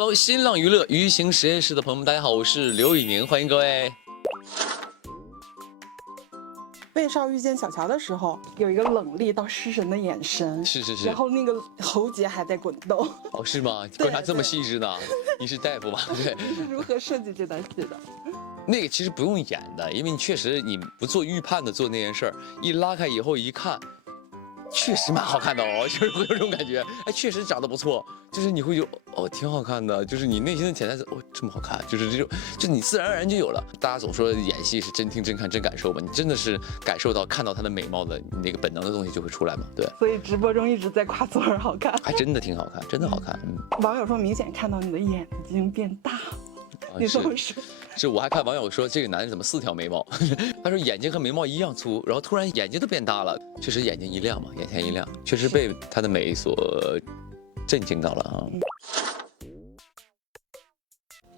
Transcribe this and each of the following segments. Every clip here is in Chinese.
Hello， 新浪娱乐舆情实验室的朋友们，大家好，我是刘宇宁，欢迎各位。魏少遇见小乔的时候，有一个冷厉到失神的眼神，是，然后那个喉结还在滚动。哦，是吗？观察这么细致呢？你是大夫吗？对。你是如何设计这段戏的？那个其实不用演的，因为你确实你不做预判的做那件事儿，一拉开以后一看。确实蛮好看的哦，就是会有这种感觉，哎，确实长得不错，就是你会有哦，挺好看的，就是你内心的潜台词，哦，这么好看，就是这种，就你自然而然就有了。大家总说演戏是真听、真看、真感受嘛，你真的是感受到看到她的美貌的，你那个本能的东西就会出来嘛，对。所以直播中一直在夸左耳好看，还真的挺好看，真的好看。网友说明显看到你的眼睛变大了。你怎么说？是，我还看网友说这个男人怎么4条眉毛？他说眼睛和眉毛一样粗，然后突然眼睛都变大了，确实眼睛一亮嘛，眼前一亮，确实被他的美所震惊到了啊。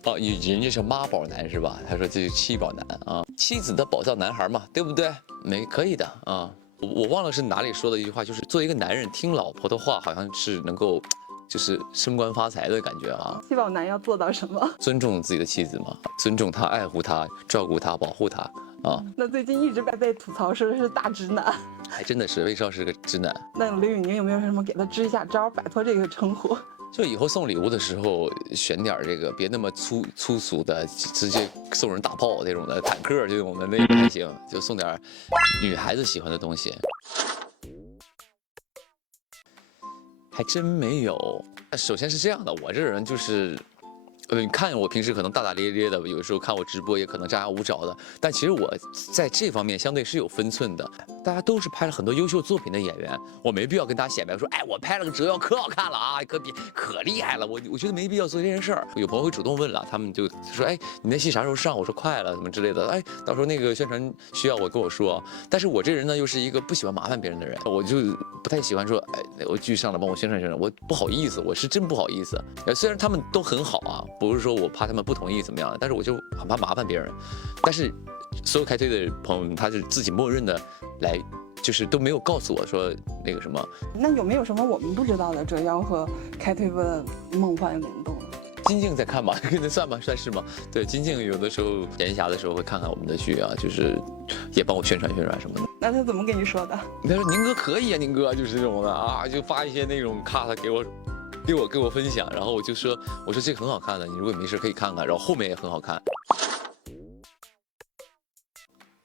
哦，人家是妈宝男是吧？他说这是妻宝男啊，妻子的宝藏男孩嘛，对不对？可以的啊。我忘了是哪里说的一句话，就是作为一个男人听老婆的话，好像是能够。就是升官发财的感觉啊！妻宝男要做到什么？尊重自己的妻子嘛，尊重她，爱护她，照顾她，保护她啊。那最近一直被吐槽说是大直男，还真的是魏少是个直男。那刘宇宁有没有什么给他支一下招，摆脱这个称呼？就以后送礼物的时候选点这个，别那么粗俗的，直接送人大炮这种的，坦克这种的那个还行，就送点女孩子喜欢的东西。还真没有。首先是这样的，我这人就是，你看我平时可能大大咧咧的，有的时候看我直播也可能张牙舞爪的，但其实我在这方面相对是有分寸的。大家都是拍了很多优秀作品的演员，我没必要跟大家显摆说，哎，我拍了个折腰可好看了啊，可厉害了。我觉得没必要做这件事儿。有朋友会主动问了，他们就说，哎，你那戏啥时候上？我说快了，什么之类的。哎，到时候那个宣传需要我跟我说。但是我这人呢，又是一个不喜欢麻烦别人的人，我就不太喜欢说，哎，我剧上了帮我宣传宣传，我不好意思，我是真不好意思。虽然他们都很好啊，不是说我怕他们不同意怎么样，但是我就很怕麻烦别人。但是所有开推的朋友们，他是自己默认的来，就是都没有告诉我说那个什么。那有没有什么我们不知道的折腰和开推的梦幻联动？金靖在看吧，那算吧，算是吗？对，金靖有的时候闲暇的时候会看看我们的剧啊，就是也帮我宣传宣传什么的。那他怎么跟你说的？他说宁哥可以啊，宁哥就是这种的啊，就发一些那种cut给我分享，然后我说这个很好看的，你如果没事可以看看，然后后面也很好看。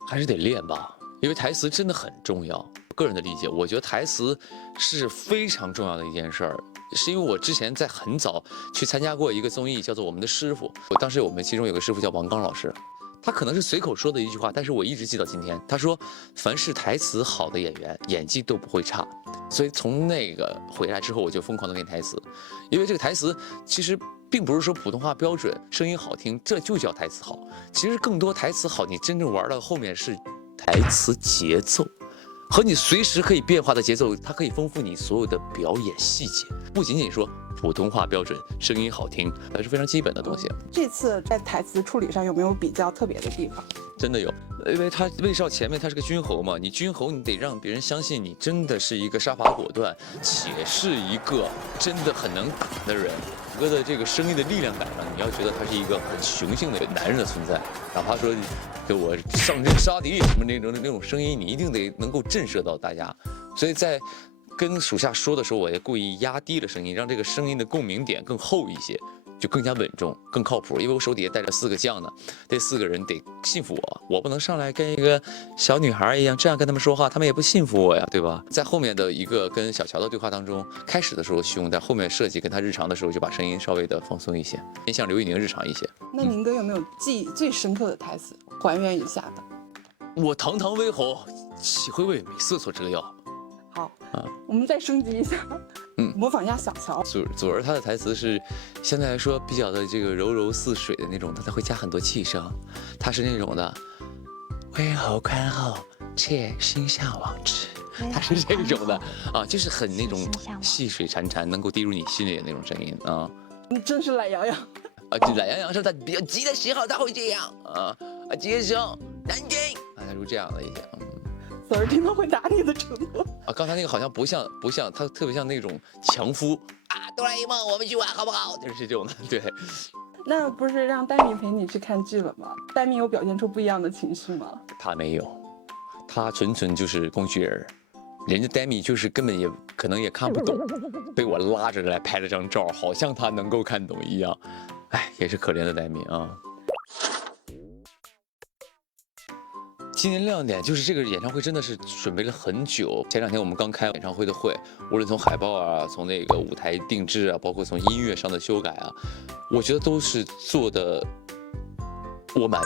还是得练吧，因为台词真的很重要。个人的理解，我觉得台词是非常重要的一件事儿，是因为我之前在很早去参加过一个综艺，叫做《我们的师傅》。当时我们其中有个师傅叫王刚老师，他可能是随口说的一句话，但是我一直记到今天。他说，凡是台词好的演员，演技都不会差。所以从那个回来之后，我就疯狂的练台词，因为这个台词其实并不是说普通话标准、声音好听，这就叫台词好。其实更多台词好，你真正玩到后面是台词节奏。和你随时可以变化的节奏，它可以丰富你所有的表演细节，不仅仅说普通话标准、声音好听，还是非常基本的东西。这次在台词处理上有没有比较特别的地方？真的有，因为他魏少前面他是个军侯嘛，你军侯你得让别人相信你真的是一个杀伐果断，且是一个真的很能打的人。整个的这个声音的力量感上，你要觉得他是一个很雄性的男人的存在，哪怕说给我上阵杀敌什么那种声音，你一定得能够震慑到大家。所以在跟属下说的时候，我也故意压低了声音，让这个声音的共鸣点更厚一些。就更加稳重，更靠谱，因为我手底下带着4个将呢，这4个人得信服我不能上来跟一个小女孩一样这样跟他们说话，他们也不信服我呀，对吧？在后面的一个跟小乔的对话当中，开始的时候凶，在后面设计跟他日常的时候就把声音稍微的放松一些，偏向刘宇宁日常一些。那宁哥有没有记忆最深刻的台词，还原一下的？我堂堂威侯，岂会为美色所折腰？好，我们再升级一下，模仿一下小乔。左儿他的台词是相对来说比较的这个柔柔似水的那种，他会加很多气声，他是那种的威侯宽厚，妾心向往之，他是这种的啊，就是很那种细水潺潺，能够滴入你心里的那种声音啊。真是懒洋洋啊，就懒洋洋是他比较急的时候他会这样啊，急的时候南京啊，他是这样的一些。左儿听到会打你的程度啊，刚才那个好像不像，他特别像那种强夫啊，哆啦 A 梦，我们去玩好不好？就是这种的，对。那不是让戴米陪你去看剧了吗？戴米有表现出不一样的情绪吗？他没有，他纯纯就是工具人。人家 Demi 就是根本也可能也看不懂，被我拉着来拍了张照，好像他能够看懂一样。哎，也是可怜的 Demi 啊。今年亮点就是这个演唱会真的是准备了很久。前2天我们刚开演唱会的会，无论从海报啊，从那个舞台定制啊，包括从音乐上的修改啊，我觉得都是做的我满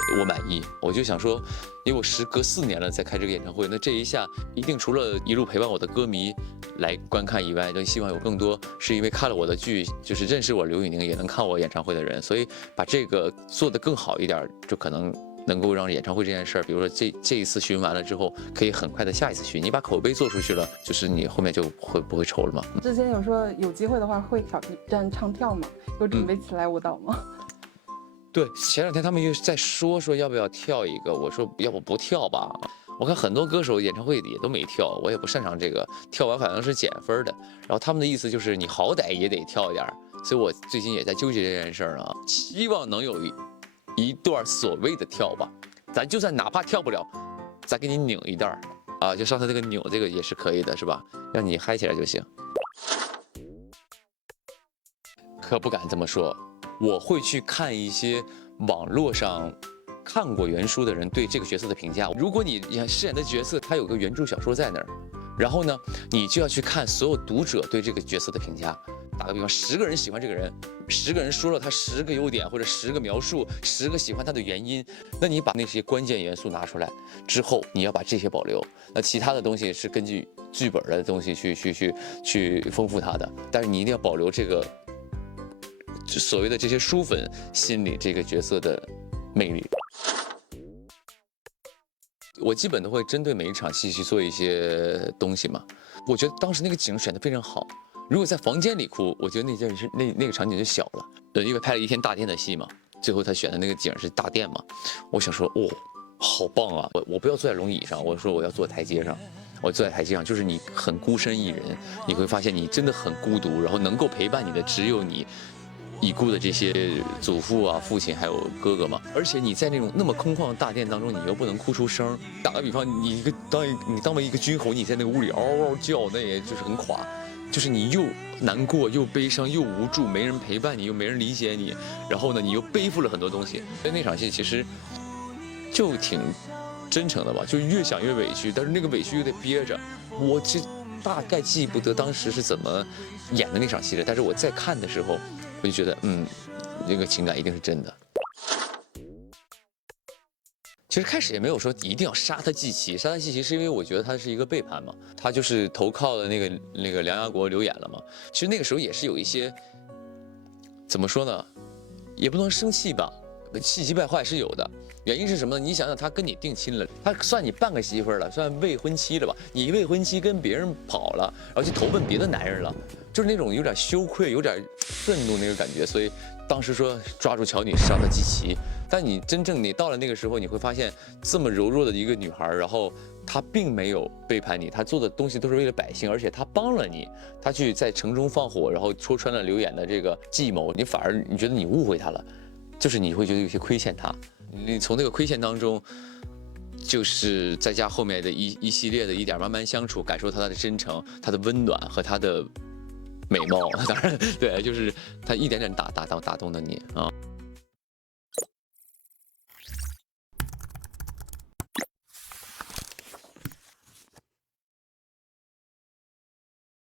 意。我就想说，因为我时隔4年了才开这个演唱会，那这一下一定除了一路陪伴我的歌迷来观看以外，就希望有更多是因为看了我的剧，就是认识我刘宇宁也能看我演唱会的人，所以把这个做得更好一点，就可能能够让演唱会这件事儿，比如说这一次巡完了之后，可以很快的下一次巡。你把口碑做出去了，就是你后面就不会愁了嘛。之前有说有机会的话会挑战唱跳吗？有准备起来舞蹈吗？对，前2天他们又在说要不要跳一个，我说要不不跳吧。我看很多歌手演唱会也都没跳，我也不擅长这个，跳完反正是减分的。然后他们的意思就是你好歹也得跳一点，所以我最近也在纠结这件事儿啊，希望能有一段所谓的跳吧，咱就算哪怕跳不了，咱给你拧一段啊，就上次那个拧这个也是可以的，是吧？让你嗨起来就行。可不敢这么说。我会去看一些网络上看过原书的人对这个角色的评价。如果你饰演的角色他有个原著小说在那儿，然后呢，你就要去看所有读者对这个角色的评价。打个比方，10个人喜欢这个人，10个人说了他10个优点或者10个描述，10个喜欢他的原因，那你把那些关键元素拿出来之后，你要把这些保留，那其他的东西是根据剧本的东西去丰富它的，但是你一定要保留这个。所谓的这些书粉心里这个角色的魅力，我基本都会针对每一场戏去做一些东西嘛。我觉得当时那个景选得非常好，如果在房间里哭，我觉得那个场景就小了。因为拍了1天大殿的戏嘛，最后他选的那个景是大殿嘛，我想说，哦，好棒啊！我不要坐在龙椅上，我说我要坐台阶上。我坐在台阶上，就是你很孤身一人，你会发现你真的很孤独，然后能够陪伴你的只有你已故的这些祖父啊、父亲还有哥哥嘛，而且你在那么空旷的大殿当中，你又不能哭出声。打个比方，你当为一个军猴，你在那个屋里嗷嗷叫，那也就是很垮，就是你又难过又悲伤又无助，没人陪伴你，又没人理解你，然后呢，你又背负了很多东西。所以那场戏其实就挺真诚的吧，就越想越委屈，但是那个委屈又得憋着。我这大概记不得当时是怎么演的那场戏了，但是我在看的时候。我就觉得，那个情感一定是真的。其实开始也没有说一定要杀他季琦，杀他季琦是因为我觉得他是一个背叛嘛，他就是投靠了那个梁家国刘演了嘛。其实那个时候也是有一些，怎么说呢，也不能生气吧，气急败坏是有的。原因是什么呢？你想想，他跟你定亲了，他算你半个媳妇了，算未婚妻了吧？你未婚妻跟别人跑了，然后去投奔别的男人了，就是那种有点羞愧、有点愤怒那个感觉。所以当时说抓住乔女士让她季琦，但你真正你到了那个时候，你会发现这么柔弱的一个女孩，然后她并没有背叛你，她做的东西都是为了百姓，而且她帮了你，她去在城中放火，然后戳穿了刘演的这个计谋，你反而你觉得你误会她了，就是你会觉得有些亏欠她。你从那个亏欠当中，就是再加后面的一系列的一点慢慢相处，感受他的真诚、他的温暖和他的美貌。当然，对，就是他一点点打动了你啊。